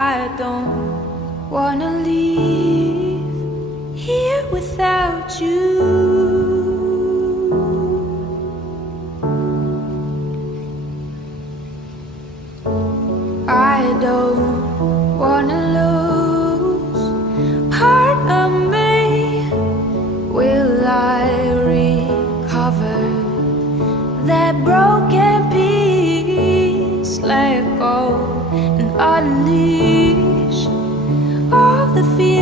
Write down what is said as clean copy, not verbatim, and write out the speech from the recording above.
I don't wanna leave here without you. I don't wanna lose part of me. Will I recover that broken piece? Let go and unleash all the fear